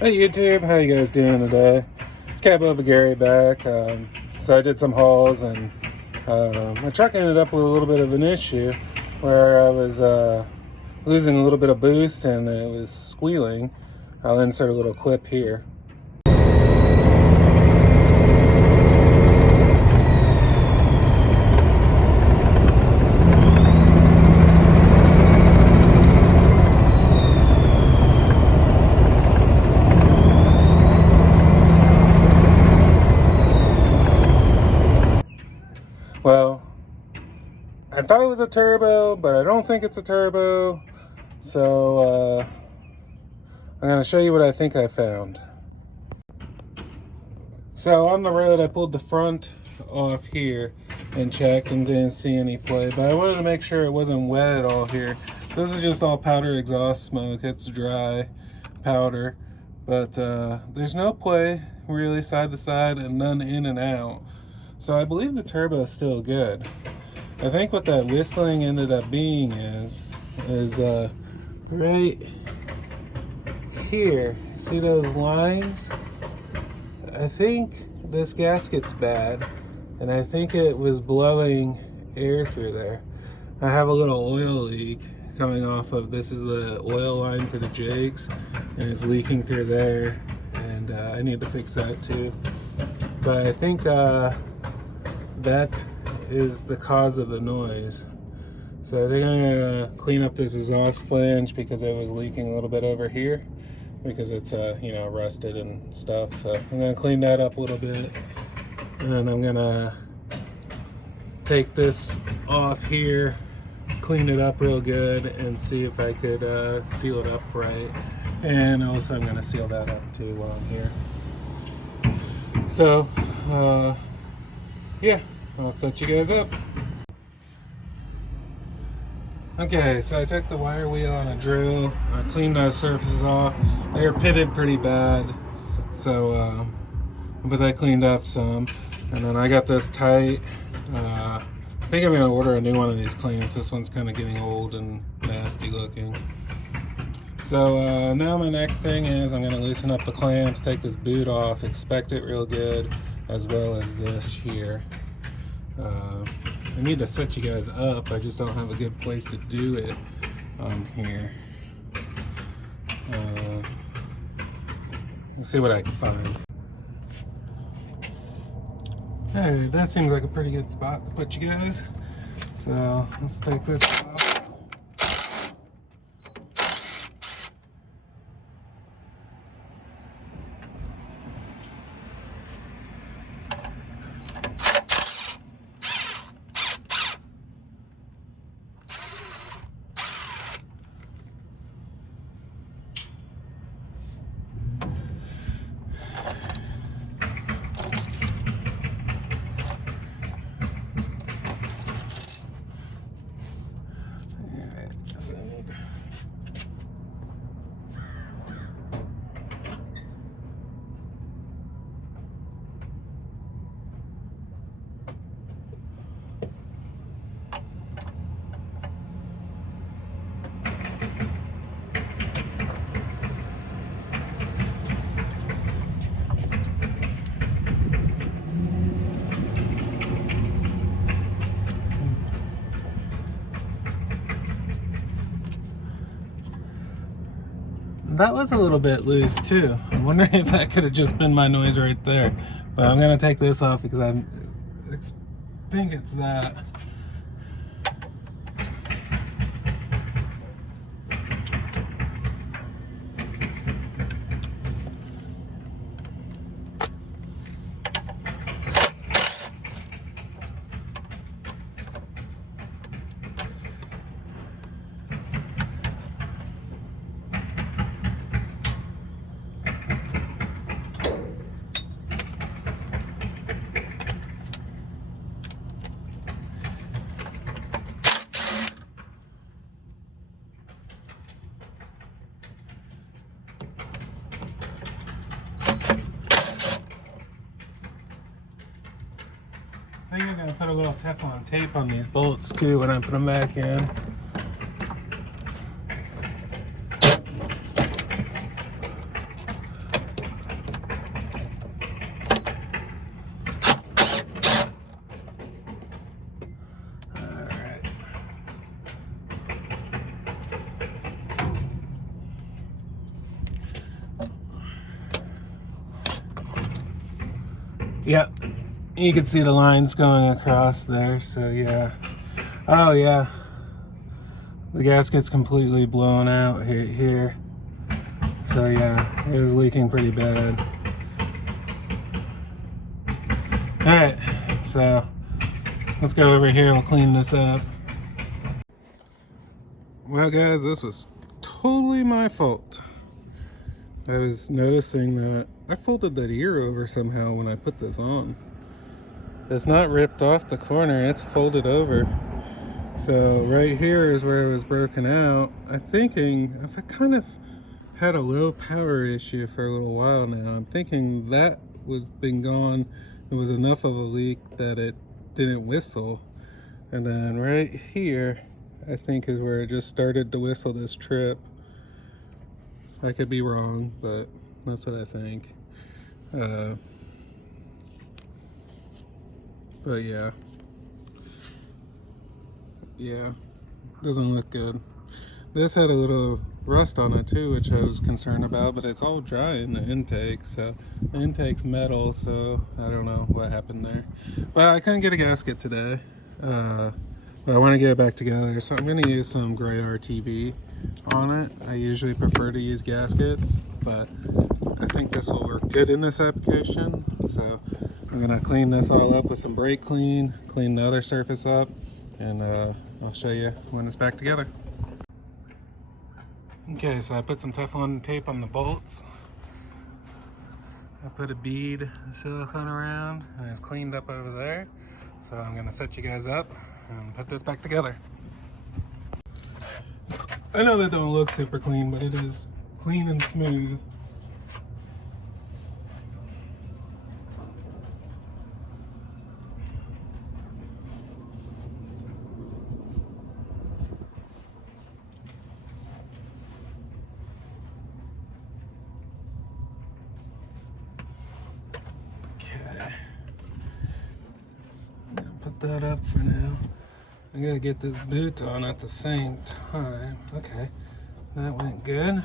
Hey YouTube, how you guys doing today? It's Cabover Gary back. So I did some hauls and my truck ended up with a little bit of an issue where I was losing a little bit of boost and it was squealing. I'll insert a little clip here. Well, I thought it was a turbo, but I don't think it's a turbo. So I'm going to show you what I think I found. So on the road, I pulled the front off here and checked and didn't see any play, but I wanted to make sure it wasn't wet at all here. This is just all powder exhaust smoke. It's dry powder, but there's no play really side to side and none in and out. So I believe the turbo is still good. I think what that whistling ended up being is right here. See those lines? I think this gasket's bad, and I think it was blowing air through there. I have a little oil leak coming off of, this is the oil line for the Jakes, and it's leaking through there, and I need to fix that too. But I think that is the cause of the noise. So I think I'm gonna clean up this exhaust flange because it was leaking a little bit over here because it's you know, rusted and stuff. So I'm gonna clean that up a little bit, and then I'm gonna take this off here, clean it up real good, and see if I could seal it up right. And also I'm gonna seal that up too while I'm here. So yeah, I'll set you guys up. Okay, so I took the wire wheel on a drill. I cleaned those surfaces off. They were pitted pretty bad, so but I cleaned up some. And then I got this tight. I think I'm gonna order a new one of these clamps. This one's kind of getting old and nasty looking. So now my next thing is I'm gonna loosen up the clamps, take this boot off, inspect it real good, as well as this here. I need to set you guys up. I just don't have a good place to do it here. Let's see what I can find. Alright, that seems like a pretty good spot to put you guys. So let's take this off. That was a little bit loose too. I'm wondering if that could have just been my noise right there. But I'm gonna take this off because I think it's that. I think I'm gonna put a little Teflon tape on these bolts too when I put them back in. Yep, you can see the lines going across there, so yeah. Oh yeah, the gasket's completely blown out here. So yeah, it was leaking pretty bad. Alright, so let's go over here, we'll clean this up. Well guys, this was totally my fault. I was noticing that I folded that ear over somehow when I put this on. It's not ripped off the corner, it's folded over. So right here is where it was broken out. I'm thinking, if I kind of had a low power issue for a little while now, I'm thinking that was been gone. It was enough of a leak that it didn't whistle. And then right here, I think is where it just started to whistle this trip. I could be wrong, but that's what I think. But yeah, doesn't look good. This had a little rust on it too, which I was concerned about, but it's all dry in the intake. So the intake's metal, so I don't know what happened there. But I couldn't get a gasket today. But I want to get it back together, so I'm going to use some gray RTV on it. I usually prefer to use gaskets, but I think this will work good in this application. So I'm going to clean this all up with some brake clean the other surface up, and I'll show you when it's back together. Okay, so I put some Teflon tape on the bolts. I put a bead of silicone around, and it's cleaned up over there. So I'm going to set you guys up and put this back together. I know that don't look super clean, but it is clean and smooth. Okay. I'm going to put that up for now. I gotta get this boot on at the same time. Okay, that went good.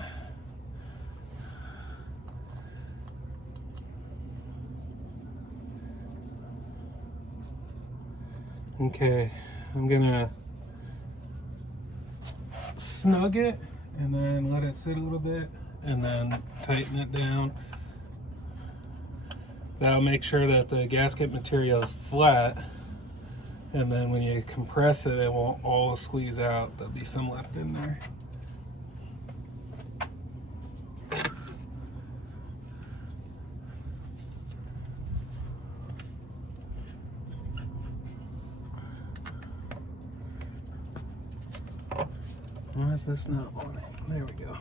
Okay, I'm gonna snug it and then let it sit a little bit and then tighten it down. That'll make sure that the gasket material is flat. And then when you compress it, it won't all squeeze out. There'll be some left in there. Why is this not wanting? There we go.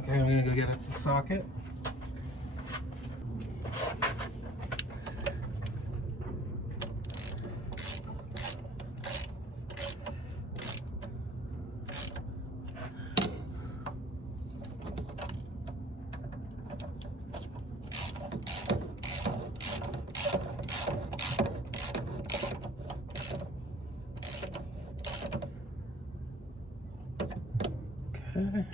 Okay, I'm gonna go get it to the socket. Okay.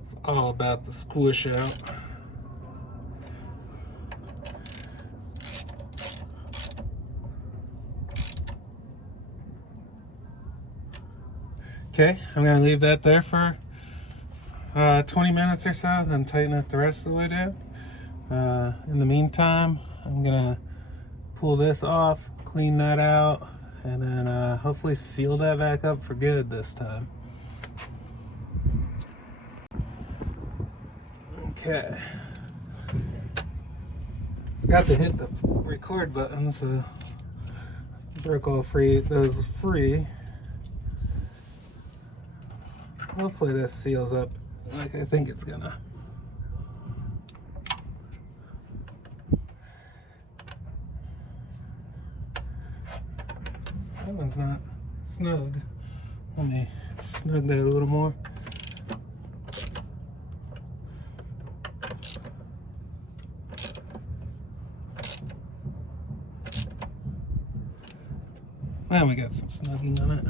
It's all about the squish out. Okay, I'm gonna leave that there for 20 minutes or so, then tighten it the rest of the way down. In the meantime, I'm gonna pull this off, clean that out, and then hopefully seal that back up for good this time. Okay. Forgot to hit the record button, so broke all those free. Hopefully this seals up like I think it's gonna. it's not snug. Let me snug that a little more. And we got some snugging on it.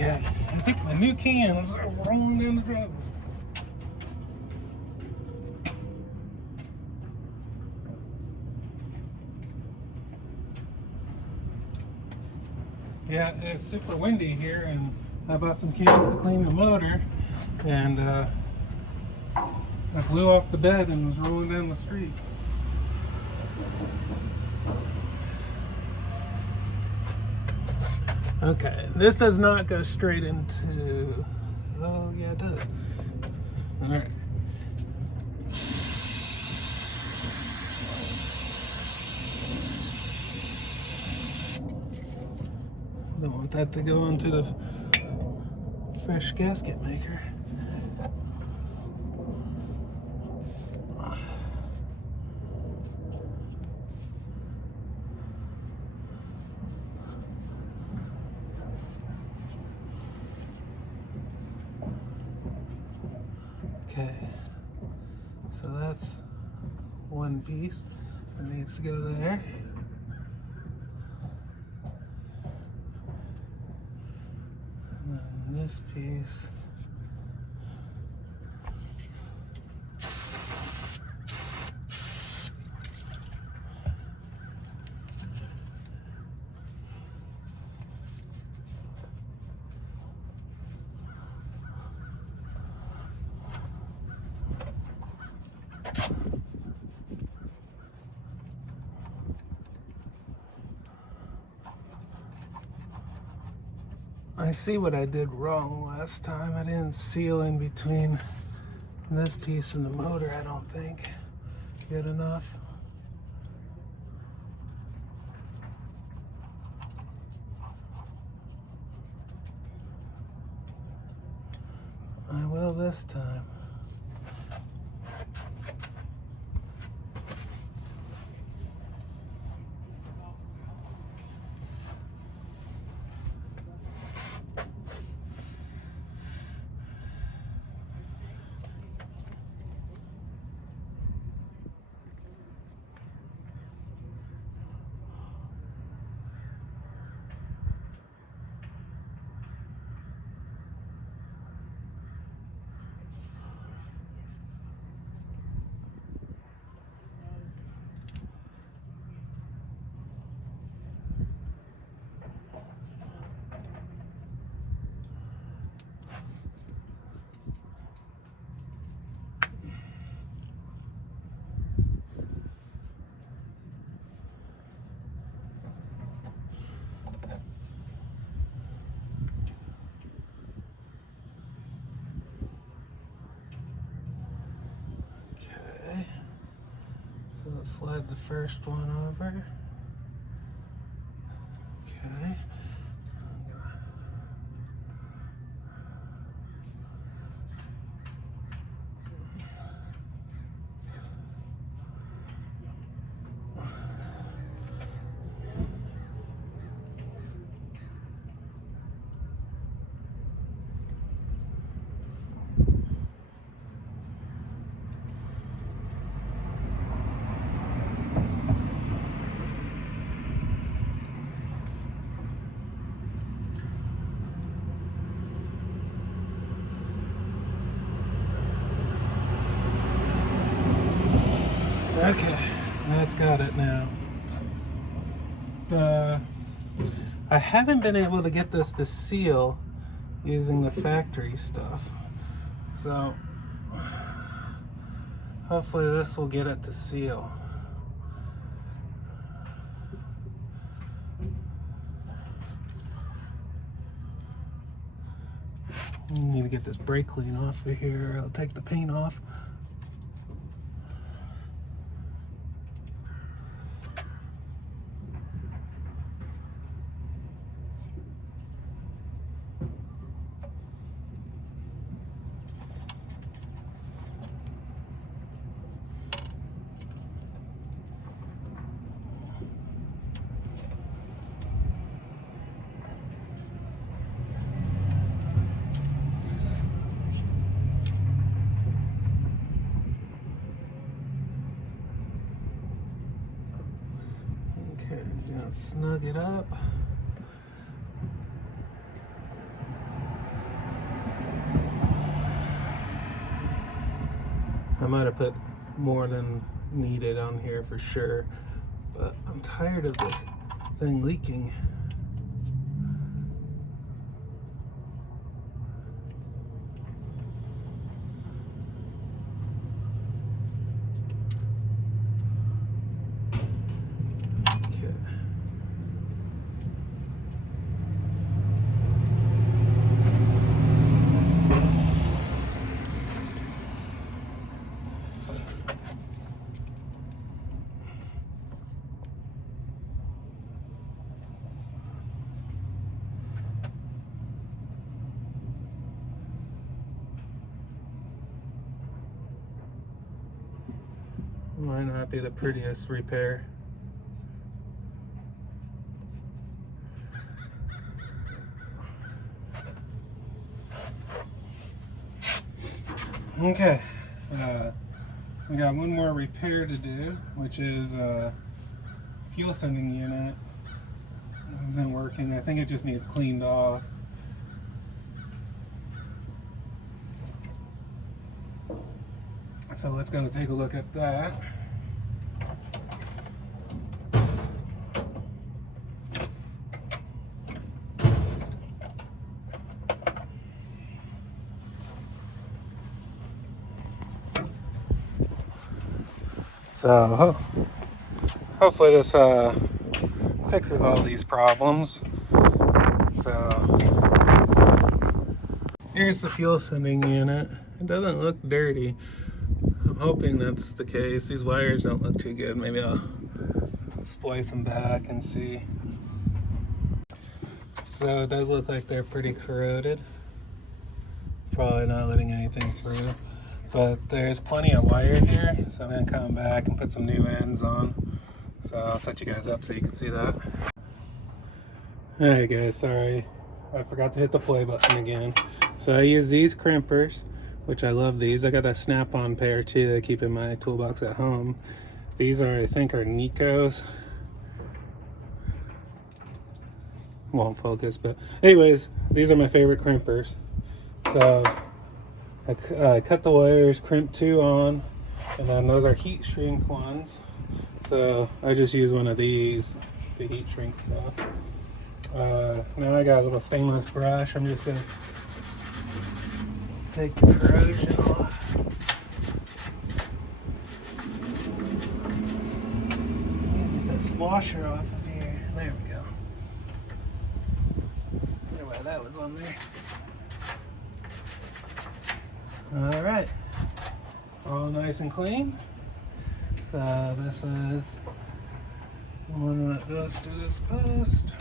Okay, I think my new cans are rolling down the driveway. Yeah, it's super windy here, and I bought some cans to clean the motor, and I blew off the bed and was rolling down the street. Okay, this does not go straight into, oh yeah it does. All right. Don't want that to go into the fresh gasket maker. Okay, so that's one piece that needs to go there. And then this piece. I see what I did wrong last time. I didn't seal in between this piece and the motor, I don't think, good enough. I will this time. So let's slide the first one over. Okay. Okay, that's got it now. I haven't been able to get this to seal using the factory stuff. So hopefully this will get it to seal. You need to get this brake clean off of here. I'll take the paint off. Okay, gonna snug it up. I might have put more than needed on here for sure, but I'm tired of this thing leaking. Might not be the prettiest repair. Okay, we got one more repair to do, which is fuel sending unit. It isn't working. I think it just needs cleaned off. So let's go take a look at that. So hopefully this fixes all these problems. So here's the fuel sending unit. It doesn't look dirty. I'm hoping that's the case. These wires don't look too good. Maybe I'll splice them back and see. So it does look like they're pretty corroded. Probably not letting anything through. But there's plenty of wire here, so I'm gonna come back and put some new ends on. So I'll set you guys up so you can see that. Alright guys, sorry. I forgot to hit the play button again. So I use these crimpers, which I love these. I got a snap-on pair too that I keep in my toolbox at home. These are, I think, are Nikos. Won't focus, but anyways, these are my favorite crimpers. So I cut the wires, crimp 2 on, and then those are heat shrink ones. So I just use one of these to heat shrink stuff. Now I got a little stainless brush. I'm just gonna take the corrosion off. Get this washer off of here. There we go. Wonder why that was on there. All right, all nice and clean. So this is one that goes to this post.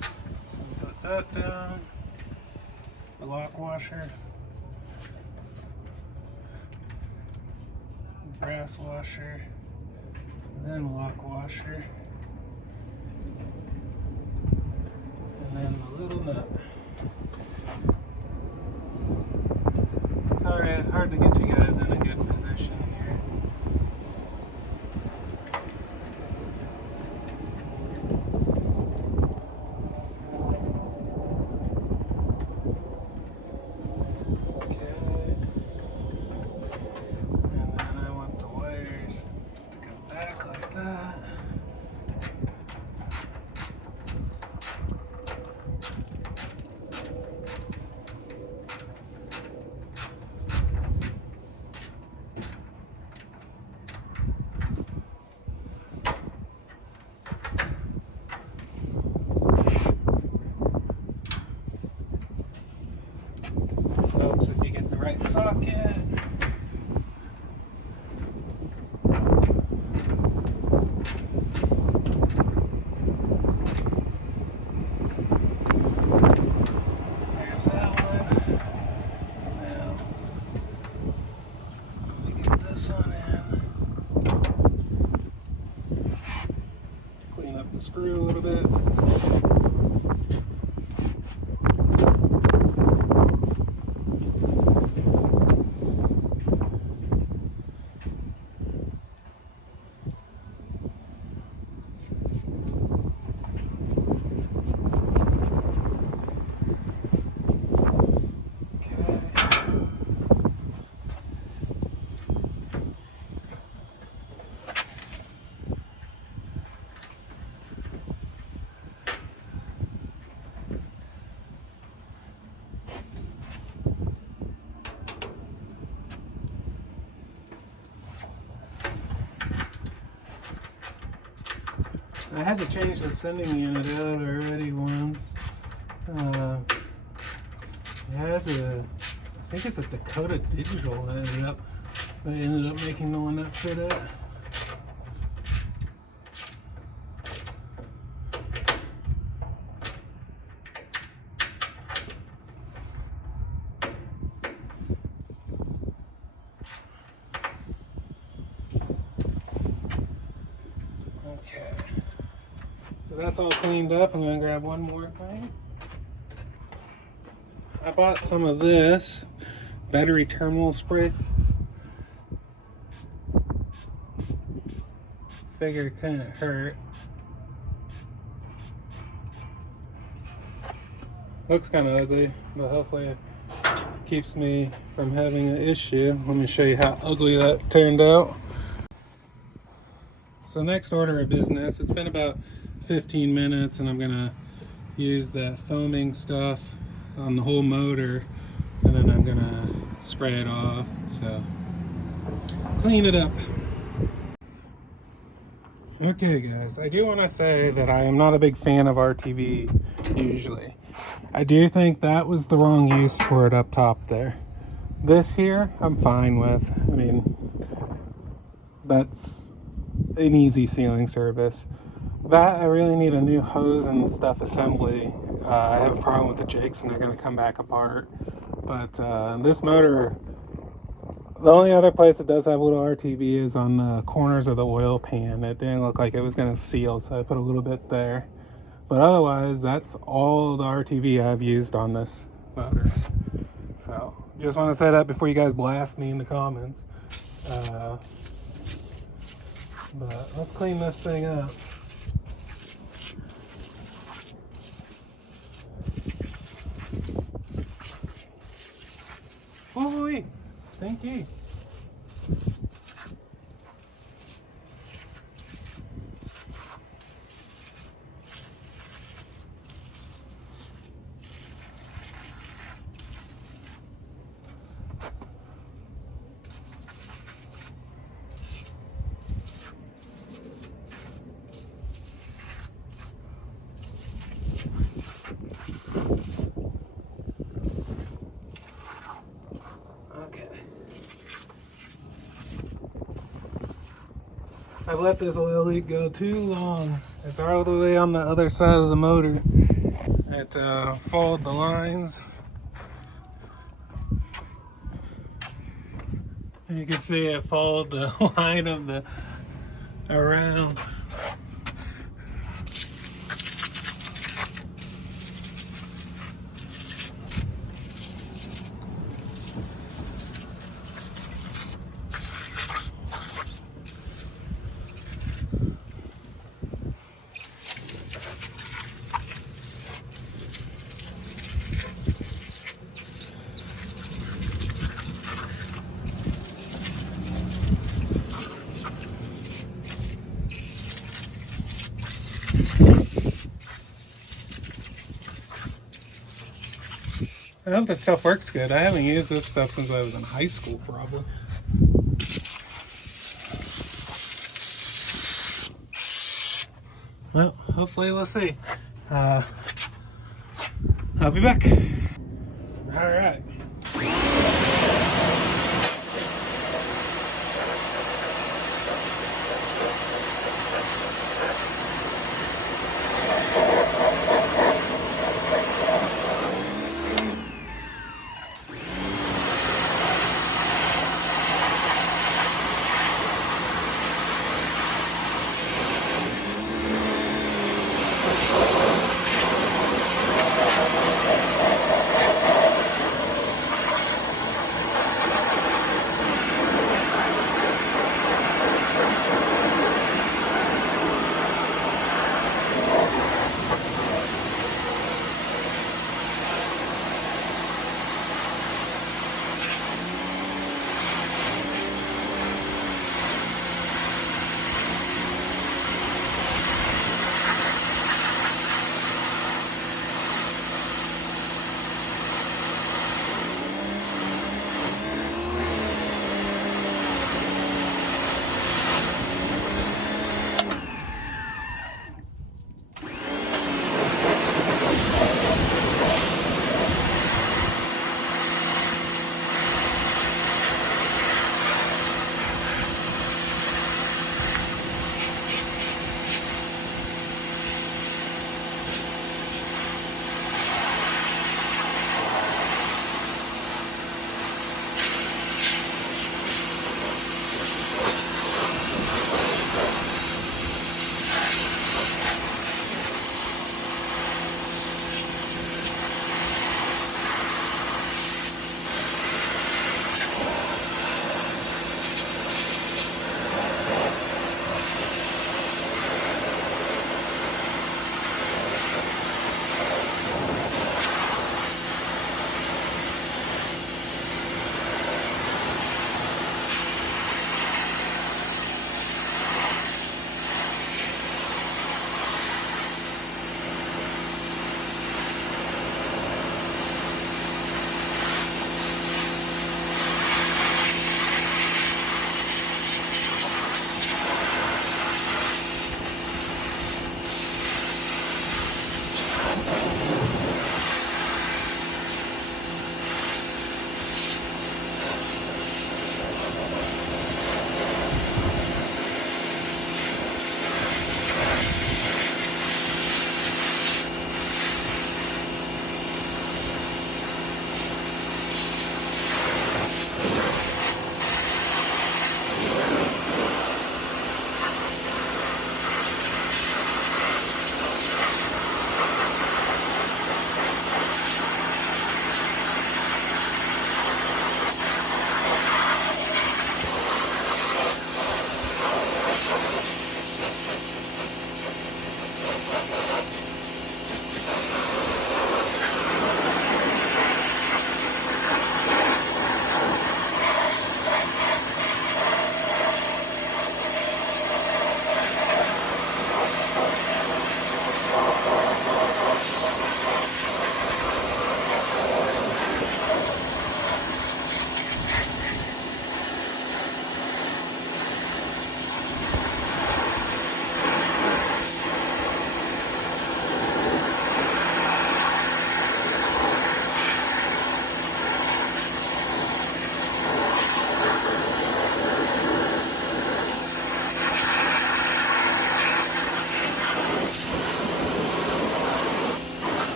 So put that down. The lock washer, brass washer, and then lock washer, and then the little nut. Sorry, it's hard to get you guys in a good position here. Okay. And then I want the wires right socket. There's that one. Now, let me get this one in. Clean up the screw a little bit. I had to change the sending unit out already once. It has a, I think it's a Dakota Digital. I ended up making the one that fit it. Okay. So that's all cleaned up. I'm going to grab one more thing. I bought some of this battery terminal spray. Figured it couldn't hurt. Looks kind of ugly, but hopefully it keeps me from having an issue. Let me show you how ugly that turned out. So next order of business, it's been about 15 minutes and I'm gonna use that foaming stuff on the whole motor and then I'm gonna spray it off, so clean it up. Okay guys, I do want to say that I am not a big fan of RTV usually. I do think that was the wrong use for it up top there. This here, I'm fine with. I mean, that's an easy sealing service. That I really need a new hose and stuff assembly. I have a problem with the jakes and they're going to come back apart. But this motor, the only other place it does have a little RTV is on the corners of the oil pan. It didn't look like it was going to seal, so I put a little bit there. But otherwise, that's all the RTV I've used on this motor. So just want to say that before you guys blast me in the comments. But let's clean this thing up. Holy, stinky. I've let this oil leak go too long. It's all the way on the other side of the motor. It followed the lines. You can see it followed the line of the around. I hope this stuff works good. I haven't used this stuff since I was in high school, probably. Well, hopefully we'll see. I'll be back. All right.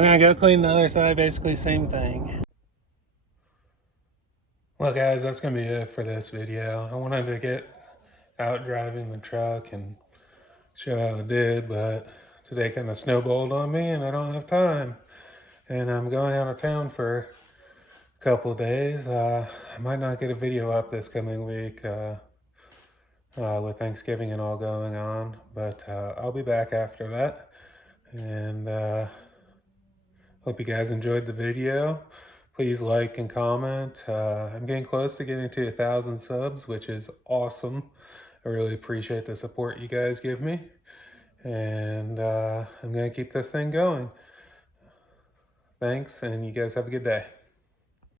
I'm gonna go clean the other side, basically same thing. Well guys, that's gonna be it for this video. I wanted to get out driving the truck and show how it did, but today kind of snowballed on me and I don't have time. And I'm going out of town for a couple days. I might not get a video up this coming week with Thanksgiving and all going on, but I'll be back after that. And hope you guys enjoyed the video. Please like and comment. I'm getting close to getting to 1,000 subs, which is awesome. I really appreciate the support you guys give me. And I'm gonna keep this thing going. Thanks, and you guys have a good day.